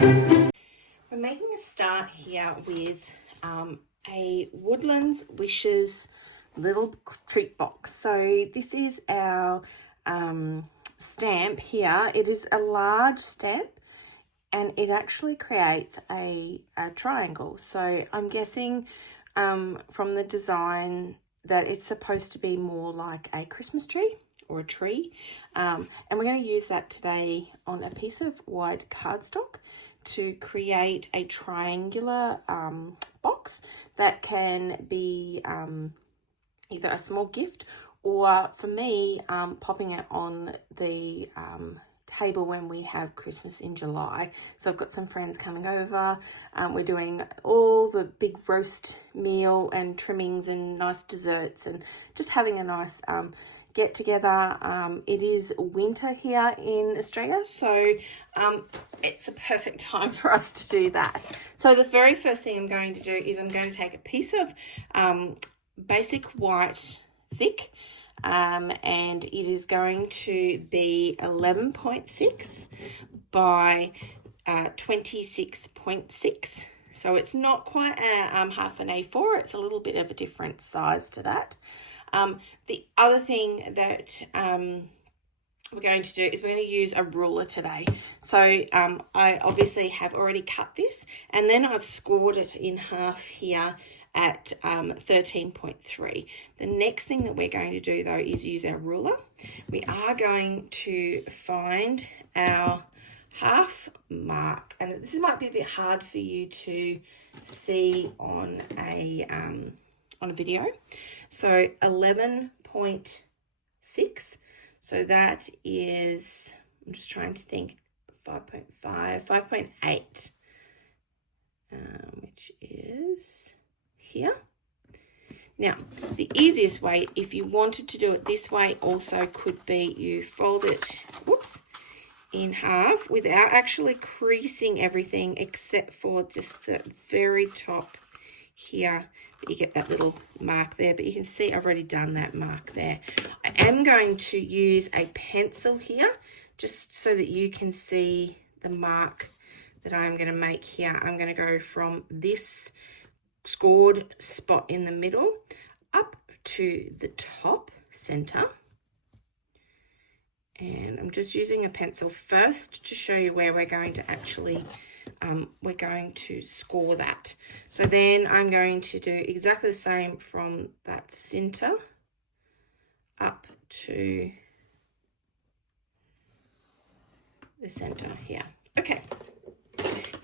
We're making a start here with a Woodlands Wishes little treat box. So this is our stamp here. It is a large stamp and it actually creates a triangle. So I'm guessing from the design that it's supposed to be more like a Christmas tree or a tree. And we're going to use that today on a piece of white cardstock to create a triangular box that can be either a small gift or, for me, popping it on the table when we have Christmas in July. So I've got some friends coming over. We're doing all the big roast meal and trimmings and nice desserts and just having a nice get together. It is winter here in Australia, so it's a perfect time for us to do that. So the very first thing I'm going to do is I'm going to take a piece of basic white thick, and it is going to be 11.6 by 26.6. So it's not quite a half an A4, it's a little bit of a different size to that. The other thing that we're going to do is we're going to use a ruler today. So I obviously have already cut this, and then I've scored it in half here at 13.3. The next thing that we're going to do though is use our ruler. We are going to find our half mark, and this might be a bit hard for you to see on a video. So 11.6, so that is, I'm just trying to think, 5.8, which is here. Now, the easiest way, if you wanted to do it this way, also could be you fold it, in half without actually creasing everything except for just the very top here. You get that little mark there, but you can see I've already done that mark there. I am going to use a pencil here just so that you can see the mark that I'm going to make here. I'm going to go from this scored spot in the middle up to the top center, and I'm just using a pencil first to show you where we're going to actually score that. So then I'm going to do exactly the same from that center up to the center here. Okay,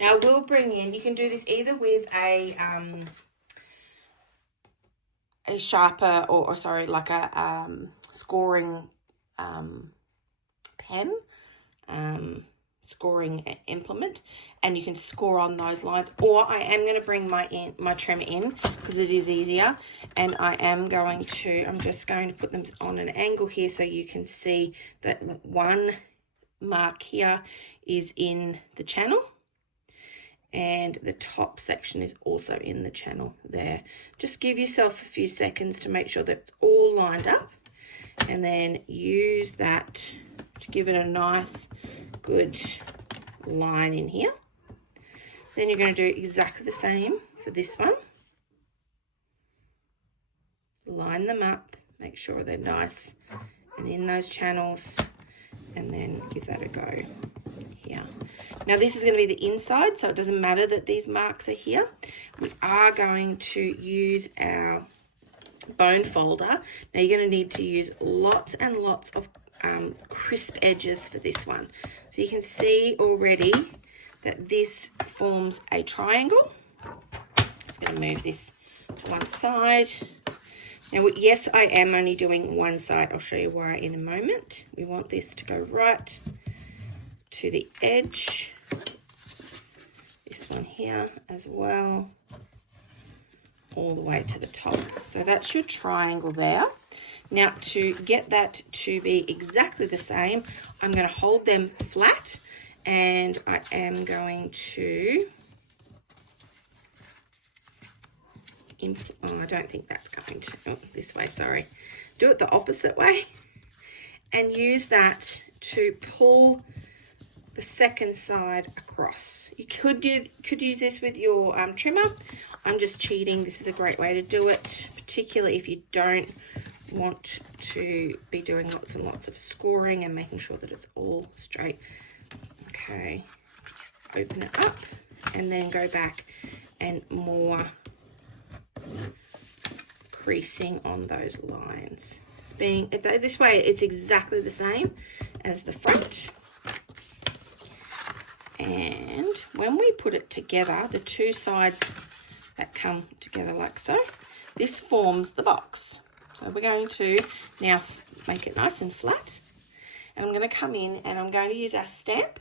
now we'll bring in, you can do this either with a sharper or sorry, like a scoring pen, scoring implement, and you can score on those lines, or I am going to bring my trim in because it is easier, and I'm just going to put them on an angle here so you can see that one mark here is in the channel and the top section is also in the channel there. Just give yourself a few seconds to make sure that it's all lined up, and then use that to give it a nice good line in here. Then you're going to do exactly the same for this one. Line them up, make sure they're nice and in those channels, and then give that a go here. Now this is going to be the inside, so it doesn't matter that these marks are here. We are going to use our bone folder. Now you're going to need to use lots and lots of crisp edges for this one. So you can see already that this forms a triangle. Just going to move this to one side. Now, yes, I am only doing one side. I'll show you why in a moment. We want this to go right to the edge. This one here as well, all the way to the top. So that's your triangle there. Now, to get that to be exactly the same, I'm going to hold them flat, and I am going to, I don't think that's going to, this way, sorry. Do it the opposite way and use that to pull the second side across. You could use this with your trimmer. I'm just cheating. This is a great way to do it, particularly if you don't want to be doing lots and lots of scoring and making sure that it's all straight. Okay, open it up and then go back and more creasing on those lines. This way it's exactly the same as the front. And when we put it together, the two sides that come together like so, this forms the box. So we're going to now make it nice and flat. And I'm going to come in and I'm going to use our stamp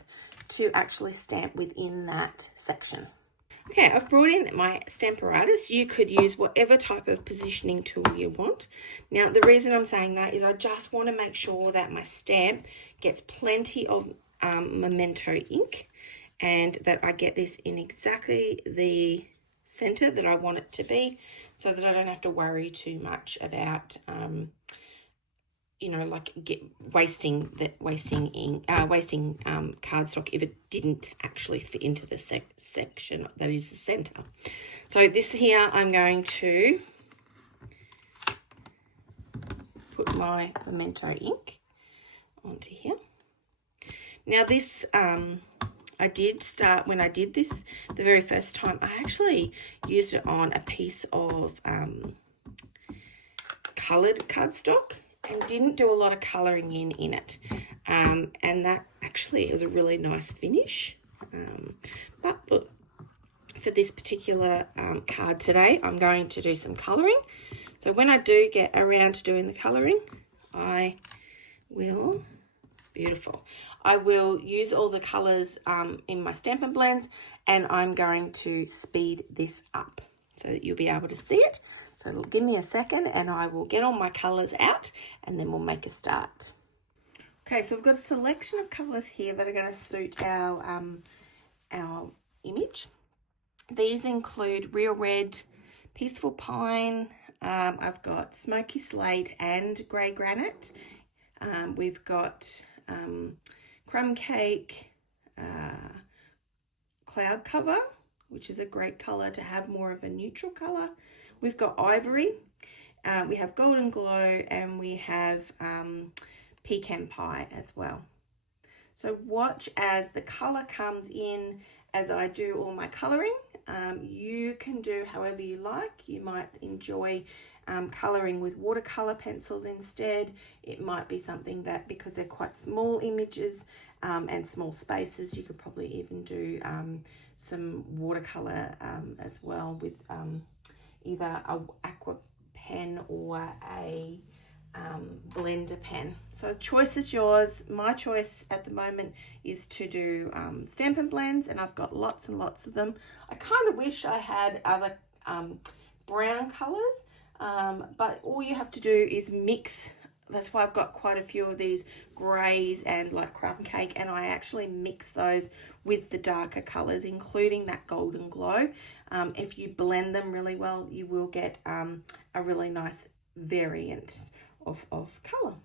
to actually stamp within that section. Okay, I've brought in my Stamparatus. You could use whatever type of positioning tool you want. Now, the reason I'm saying that is I just want to make sure that my stamp gets plenty of memento ink and that I get this in exactly the center that I want it to be, so that I don't have to worry too much about, like wasting cardstock if it didn't actually fit into the section that is the center. So this here, I'm going to put my memento ink onto here. Now this, I did start, when I did this the very first time, I actually used it on a piece of coloured cardstock and didn't do a lot of colouring in it. And that actually is a really nice finish. But look, for this particular card today, I'm going to do some colouring. So when I do get around to doing the colouring, I will use all the colours in my Stampin' Blends, and I'm going to speed this up so that you'll be able to see it. So give me a second and I will get all my colours out and then we'll make a start. Okay, so we've got a selection of colours here that are going to suit our image. These include Real Red, Peaceful Pine, I've got Smoky Slate and Grey Granite. We've got Crumb Cake, Cloud Cover, which is a great colour to have more of a neutral colour. We've got Ivory, we have Golden Glow, and we have Pecan Pie as well. So watch as the colour comes in as I do all my colouring. You can do however you like. You might enjoy colouring with watercolour pencils instead. It might be something that, because they're quite small images and small spaces, you could probably even do some watercolour as well with either a aqua pen or a blender pen. So choice is yours. My choice at the moment is to do Stampin' Blends, and I've got lots and lots of them. I kind of wish I had other brown colours, but all you have to do is mix. That's why I've got quite a few of these greys and like Crumb Cake, and I actually mix those with the darker colours, including that Golden Glow. If you blend them really well, you will get a really nice variant of colour.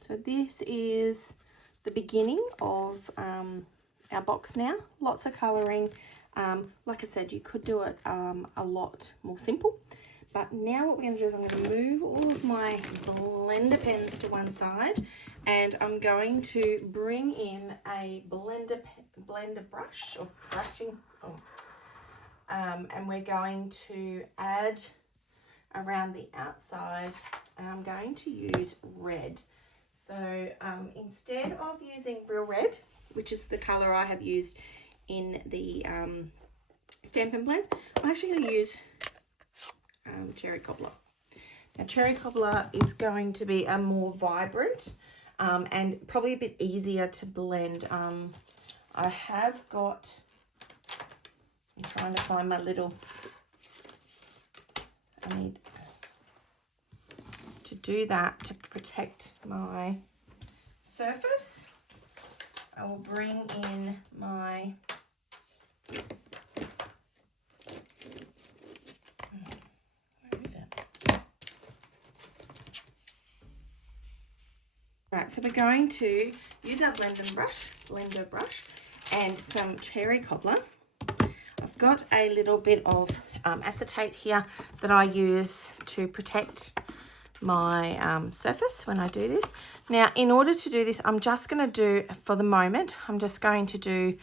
So this is the beginning of our box now. Lots of colouring. Like I said, you could do it a lot more simple. But now what we're going to do is I'm going to move all of my blender pens to one side, and I'm going to bring in a blender brush or brushing. And we're going to add around the outside, and I'm going to use red. So instead of using real red, which is the colour I have used in the Stampin' Blends, I'm actually going to use Cherry Cobbler. Now Cherry Cobbler is going to be a more vibrant and probably a bit easier to blend. I have got, I'm trying to find my little, I need to do that to protect my surface. I will bring in my right, so we're going to use our blender brush and some Cherry Cobbler. I've got a little bit of acetate here that I use to protect my surface when I do this. Now, in order to do this, I'm just going to do, for the moment, I'm just going to do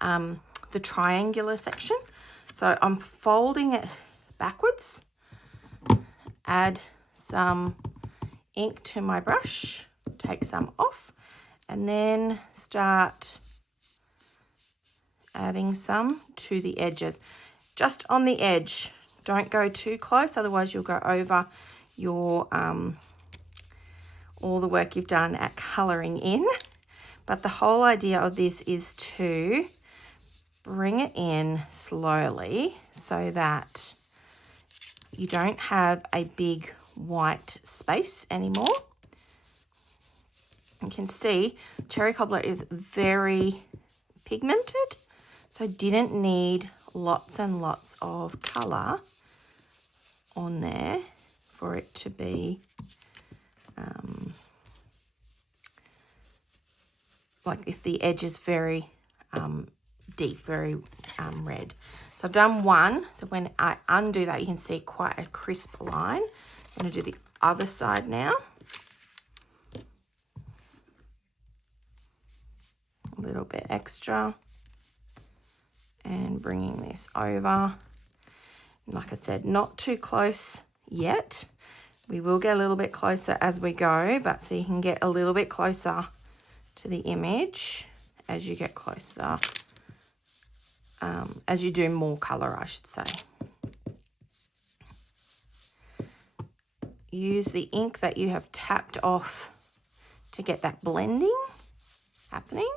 the triangular section. So I'm folding it backwards, add some ink to my brush, take some off, and then start adding some to the edges. Just on the edge, don't go too close, otherwise you'll go over your all the work you've done at colouring in. But the whole idea of this is to bring it in slowly so that you don't have a big white space anymore. You can see Cherry Cobbler is very pigmented, so didn't need lots and lots of colour on there for it to be like if the edge is very deep, very red. So I've done one, so when I undo that you can see quite a crisp line. I'm going to do the other side now. A little bit extra and bringing this over. Like I said, not too close yet. We will get a little bit closer as we go, but so you can get a little bit closer to the image as you get closer, as you do more colour, I should say. Use the ink that you have tapped off to get that blending happening.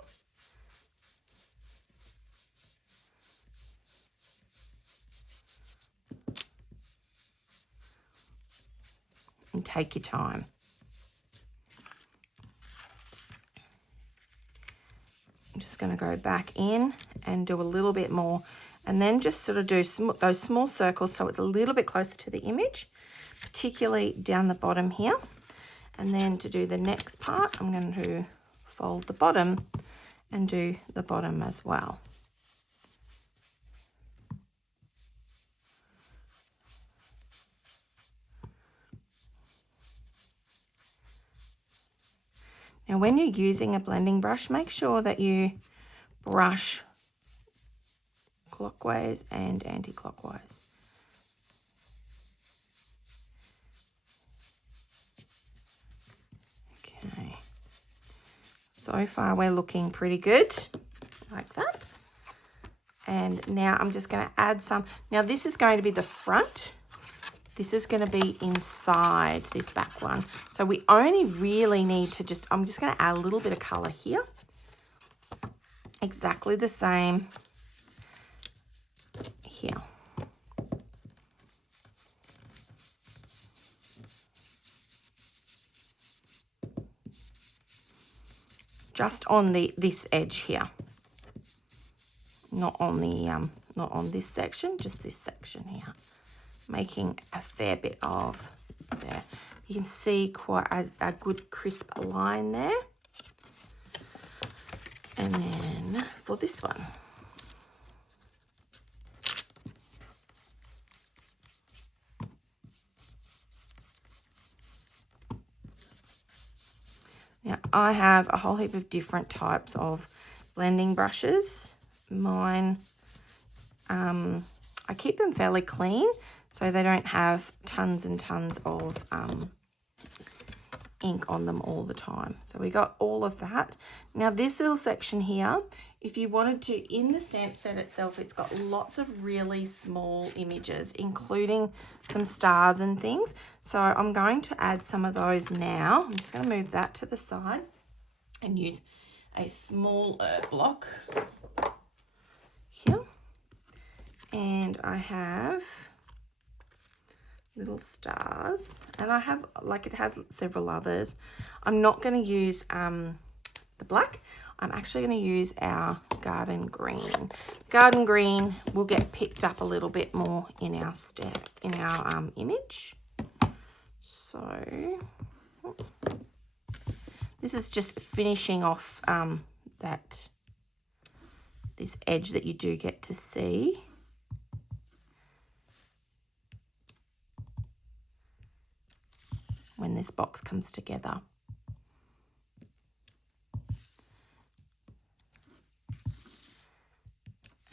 And take your time. I'm just going to go back in and do a little bit more, and then just sort of do those small circles so it's a little bit closer to the image, particularly down the bottom here. And then to do the next part, I'm going to fold the bottom and do the bottom as well. Now, when you're using a blending brush, make sure that you brush clockwise and anti-clockwise. Okay. So far, we're looking pretty good, like that. And now I'm just going to add some. Now, this is going to be the front. This is going to be inside this back one. So we only really need to just, I'm just going to add a little bit of colour here. Exactly the same here. Just on this edge here. Not on the not on this section, just this section here. Making a fair bit of there. You can see quite a good crisp line there. And then for this one, now I have a whole heap of different types of blending brushes. Mine, I keep them fairly clean so they don't have tons and tons of ink on them all the time. So we got all of that. Now this little section here, if you wanted to, in the stamp set itself, it's got lots of really small images, including some stars and things. So I'm going to add some of those now. I'm just going to move that to the side and use a small block here. And I have little stars, and I have, like, it has several others. I'm not going to use the black. I'm actually going to use our garden green. Garden green will get picked up a little bit more in our image. So this is just finishing off this edge that you do get to see. When this box comes together.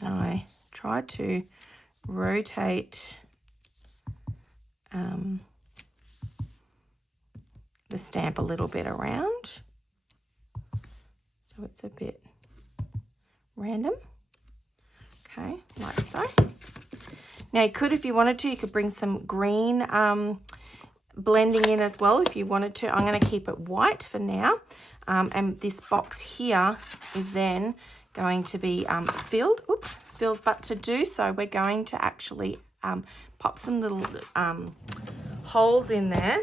And I try to rotate the stamp a little bit around, so it's a bit random. Okay, like so. Now you could, if you wanted to, you could bring some green blending in as well if you wanted to. I'm going to keep it white for now, and this box here is then going to be filled, but to do so we're going to actually pop some little holes in there.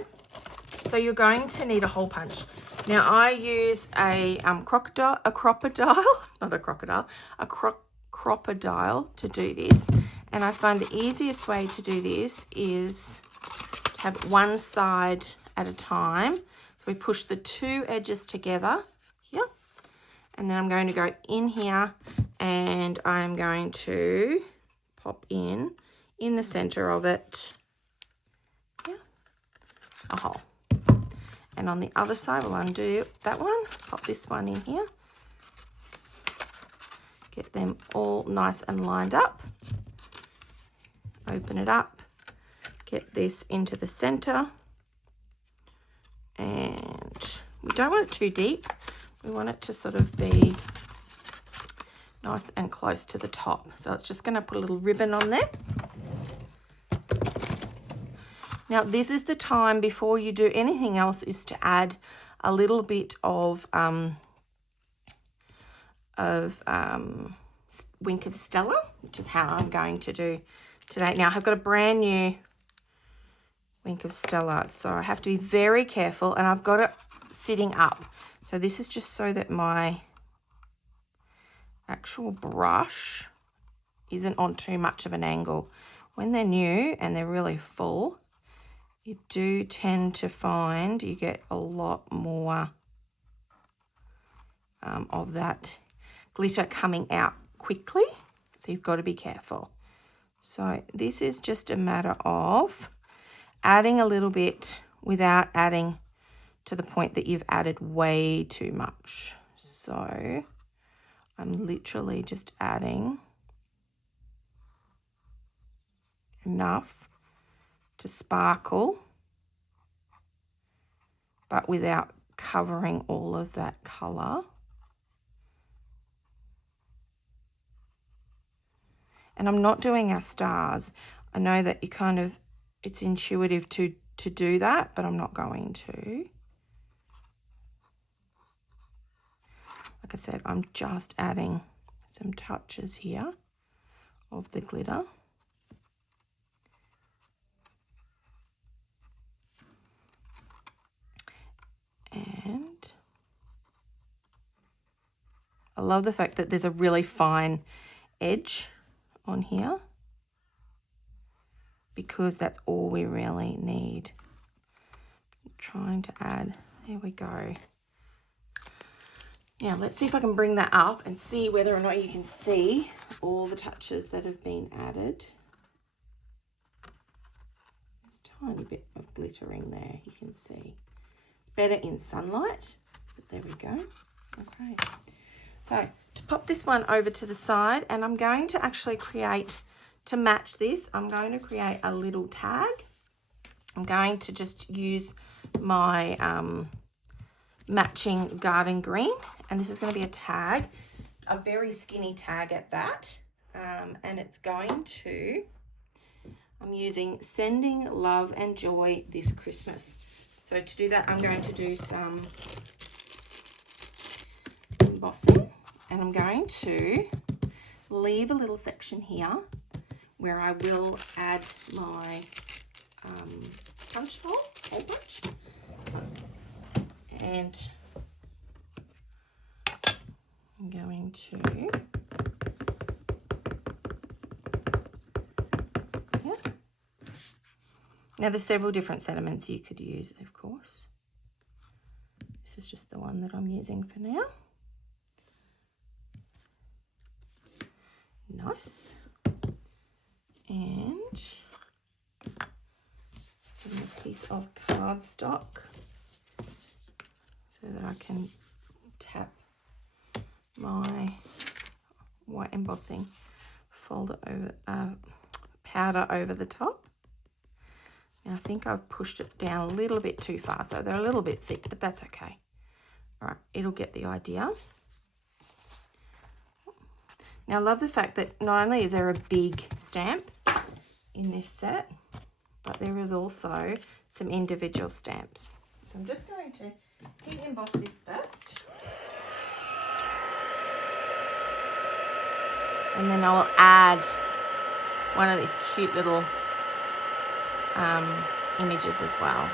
So you're going to need a hole punch. Now I use a crocodile to do this, and I find the easiest way to do this is to have one side at a time. So we push the two edges together here, and then I'm going to go in here and I'm going to pop in the center of it, a hole. And on the other side, we'll undo that one, pop this one in here, get them all nice and lined up, open it up, get this into the center, and we don't want it too deep. We want it to sort of be nice and close to the top. So it's just going to put a little ribbon on there. Now this is the time before you do anything else is to add a little bit of Wink of Stella, which is how I'm going to do today. Now I've got a brand new Wink of Stella, so I have to be very careful, and I've got it sitting up. So this is just so that my actual brush isn't on too much of an angle. When they're new and they're really full, you do tend to find you get a lot more of that glitter coming out quickly, so you've got to be careful. So this is just a matter of adding a little bit without adding to the point that you've added way too much. So I'm literally just adding enough to sparkle, but without covering all of that colour. And I'm not doing our stars. I know that you kind of, it's intuitive to do that, but I'm not going to. Like I said, I'm just adding some touches here of the glitter. And I love the fact that there's a really fine edge on here, because that's all we really need. trying to add. There we go. Now let's see if I can bring that up and see whether or not you can see all the touches that have been added. There's a tiny bit of glittering there, you can see. Better in sunlight, but there we go. Okay, so to pop this one over to the side, and I'm going to actually create, to match this, I'm going to create a little tag. I'm going to just use my matching garden green, and this is going to be a tag, a very skinny tag at that, and it's going to, I'm using Sending Love and Joy This Christmas. So to do that, I'm going to do some embossing, and I'm going to leave a little section here where I will add my punch hole punch, and I'm going to, yeah. Now there's several different sentiments you could use, of course. This is just the one that I'm using for now. Nice. And a piece of cardstock so that I can tap my white embossing folder over, powder over the top. Now I think I've pushed it down a little bit too far, so they're a little bit thick, but that's okay. All right, it'll get the idea. Now I love the fact that not only is there a big stamp in this set, but there is also some individual stamps. So I'm just going to heat emboss this first. And then I'll add one of these cute little images as well.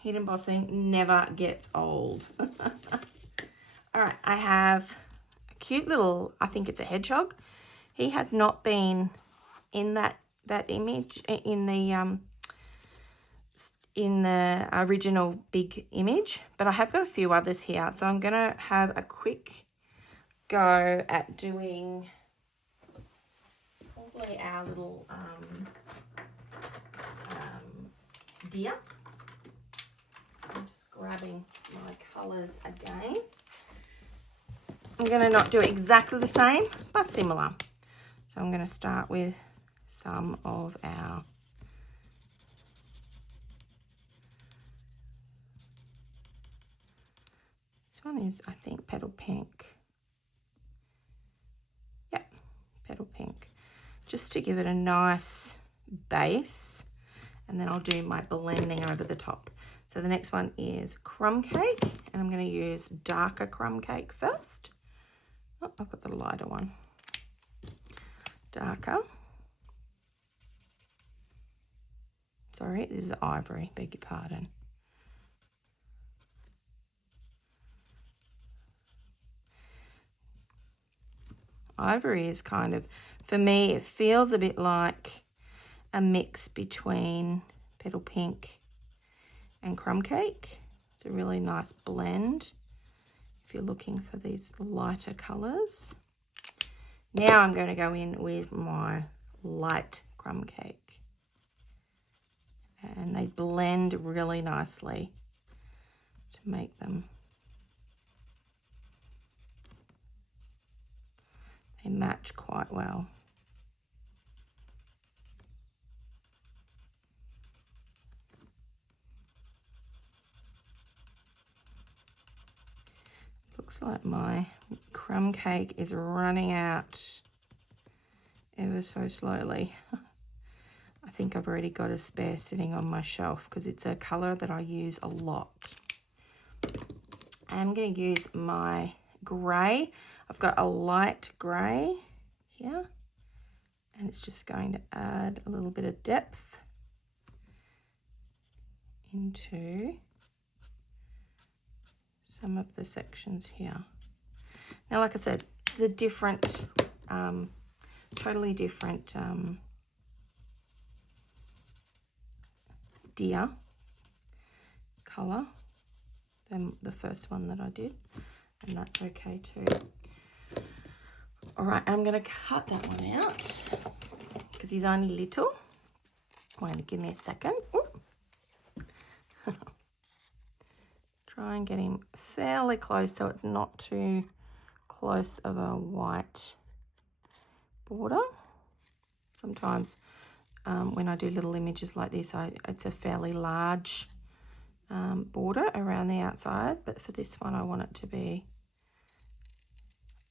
Heat embossing never gets old. All right, I have a cute little, I think it's a hedgehog. He has not been in that image, in the original big image, but I have got a few others here. So I'm gonna have a quick go at doing probably our little deer. I'm just grabbing my colours again. I'm going to not do it exactly the same, but similar. So I'm going to start with some of our this one is, I think, petal pink. Yep, petal pink. Just to give it a nice base, and then I'll do my blending over the top. So the next one is crumb cake, and I'm going to use darker crumb cake first. Oh, I've got the lighter one. Darker. Sorry, this is ivory, beg your pardon. Ivory is kind of, for me, it feels a bit like a mix between petal pink and crumb cake. It's a really nice blend if you're looking for these lighter colours. Now I'm going to go in with my light crumb cake, and they blend really nicely to make them, they match quite well. Looks like my crumb cake is running out ever so slowly. I think I've already got a spare sitting on my shelf because it's a colour that I use a lot. I'm going to use my grey. I've got a light grey here, and it's just going to add a little bit of depth into some of the sections here. Now, like I said, this is a different, totally different deer colour than the first one that I did, and that's okay too. All right, I'm going to cut that one out because he's only little. Wait, give me a second. Try and get him fairly close so it's not too close of a white border. Sometimes when I do little images like this, it's a fairly large border around the outside, but for this one I want it to be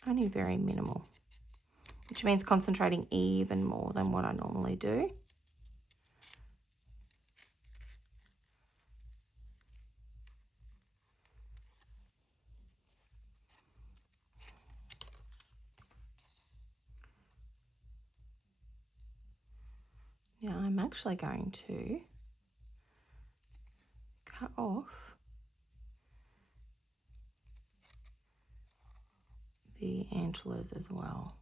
only very minimal, which means concentrating even more than what I normally do. Now I'm actually going to cut off the antlers as well.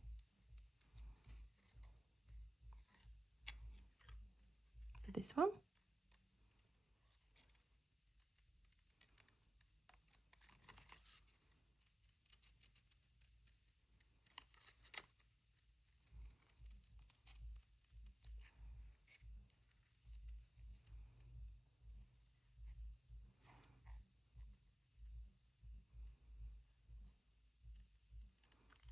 For this one.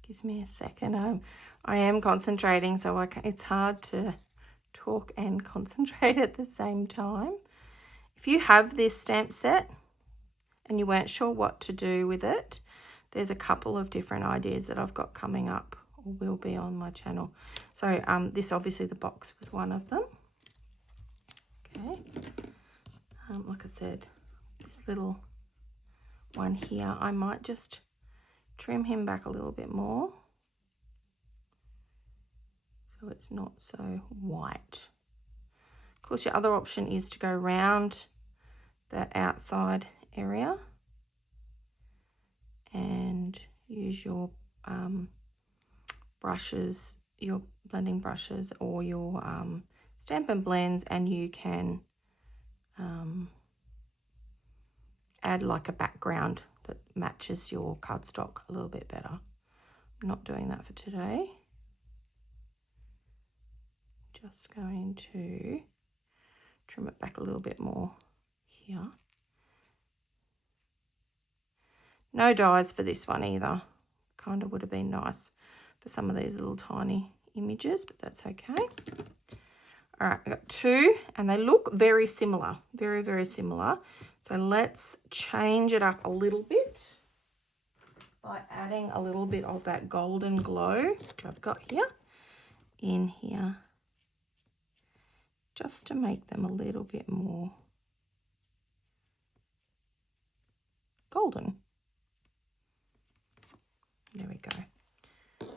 Gives me a second. I am concentrating, so it's hard to talk and concentrate at the same time. If you have this stamp set and you weren't sure what to do with it, there's a couple of different ideas that I've got coming up or will be on my channel. So this, obviously the box was one of them. Okay. Like I said, this little one here, I might just trim him back a little bit more so it's not so white. Of course, your other option is to go around that outside area and use your brushes, your blending brushes, or your Stampin' Blends, and you can add like a background that matches your cardstock a little bit better. I'm not doing that for today. Just going to trim it back a little bit more here. No dies for this one either. Kind of would have been nice for some of these little tiny images, but that's okay. All right, I've got two, and they look very similar, very, very similar. So let's change it up a little bit by adding a little bit of that golden glow, which I've got here, in here, just to make them a little bit more golden. There we go.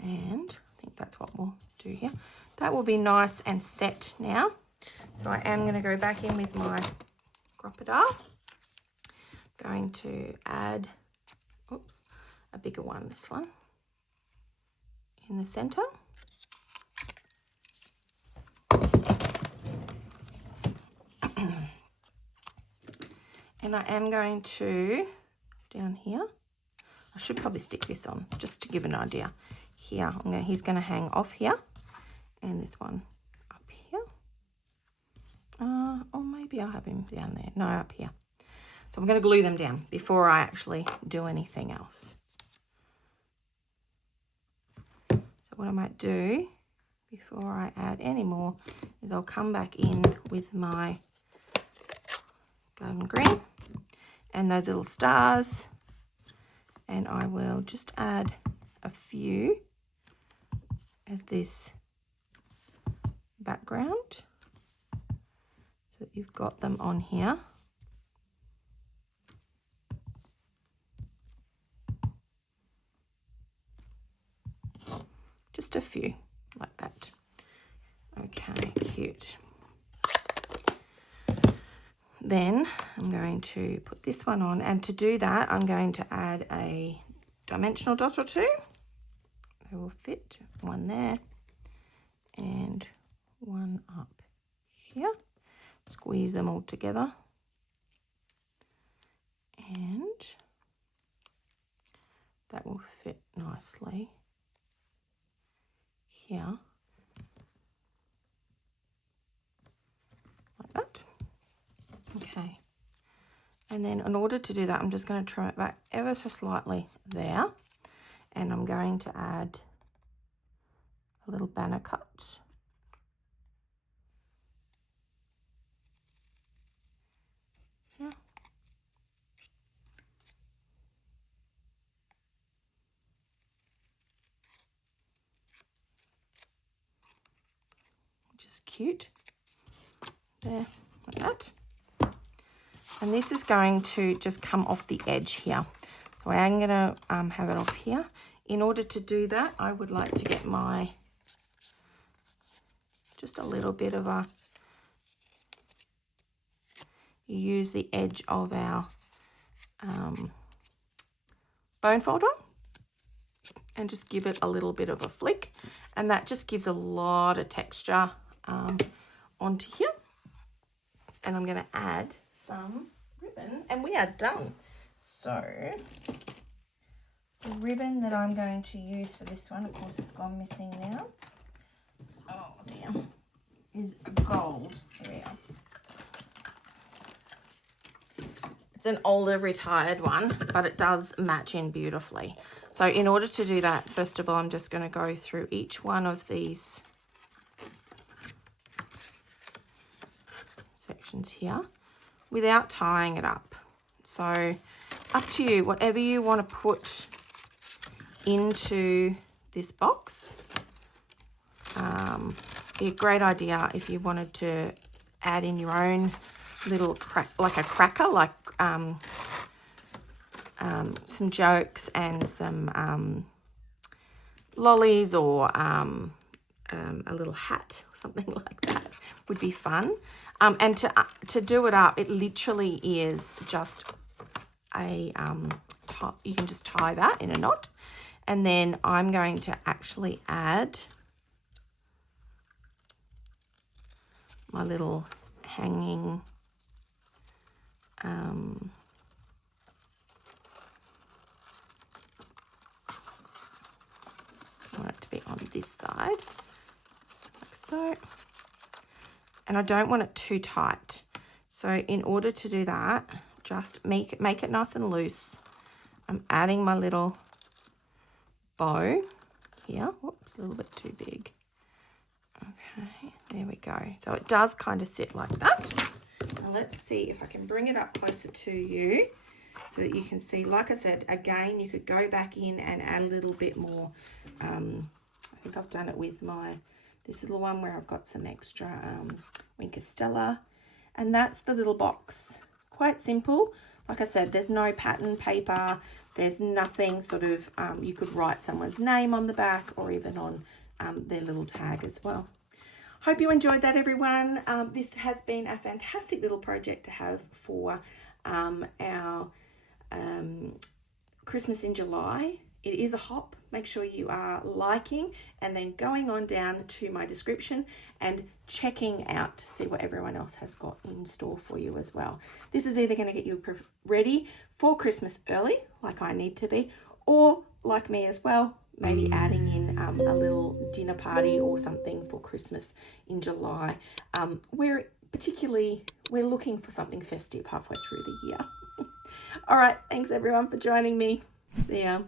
And I think that's what we'll do here. That will be nice and set now. So I am going to go back in with my Crop-A-Dile. Going to add, oops, a bigger one, this one, in the center. And I am going to, down here, I should probably stick this on just to give an idea. Here, he's going to hang off here, and this one up here. Or maybe I'll have him down there. No, up here. So I'm going to glue them down before I actually do anything else. So what I might do before I add any more is I'll come back in with my golden green and those little stars, and I will just add a few as this background so that you've got them on here. Just a few like that. Okay, cute. Then I'm going to put this one on, and to do that I'm going to add a dimensional dot or two. They will fit, one there and one up here. Squeeze them all together, and that will fit nicely here, like that. Okay, and then in order to do that, I'm just going to trim it back ever so slightly there, and I'm going to add a little banner cut. Yeah. Which is cute. There, like that. And this is going to just come off the edge here. So I am going to have it off here. In order to do that, I would like to get my, just a little bit of a, use the edge of our bone folder and just give it a little bit of a flick. And that just gives a lot of texture onto here. And I'm going to add some ribbon, and we are done. So the ribbon that I'm going to use for this one, of course it's gone missing now, oh dear, is gold. Here we are. It's an older retired one, but it does match in beautifully. So in order to do that, first of all, I'm just going to go through each one of these sections here without tying it up. So up to you, whatever you want to put into this box. Be a great idea if you wanted to add in your own little like a cracker, like some jokes and some lollies, or a little hat, something like that would be fun. And to do it up, it literally is just a you can just tie that in a knot, and then I'm going to actually add my little hanging I want it to be on this side, like so. And I don't want it too tight. So in order to do that, just make it nice and loose. I'm adding my little bow here. Whoops, a little bit too big. Okay, there we go. So it does kind of sit like that. Now let's see if I can bring it up closer to you so that you can see. Like I said, again, you could go back in and add a little bit more. I think I've done it with this little one where I've got some extra Winker Stella, and that's the little box. Quite simple. Like I said, there's no pattern paper, there's nothing sort of, you could write someone's name on the back or even on their little tag as well. Hope you enjoyed that, everyone. This has been a fantastic little project to have for our Christmas in July. It is a hop. Make sure you are liking and then going on down to my description and checking out to see what everyone else has got in store for you as well. This is either going to get you ready for Christmas early, like I need to be, or like me as well, maybe adding in a little dinner party or something for Christmas in July. We're looking for something festive halfway through the year. All right, thanks everyone for joining me. See ya.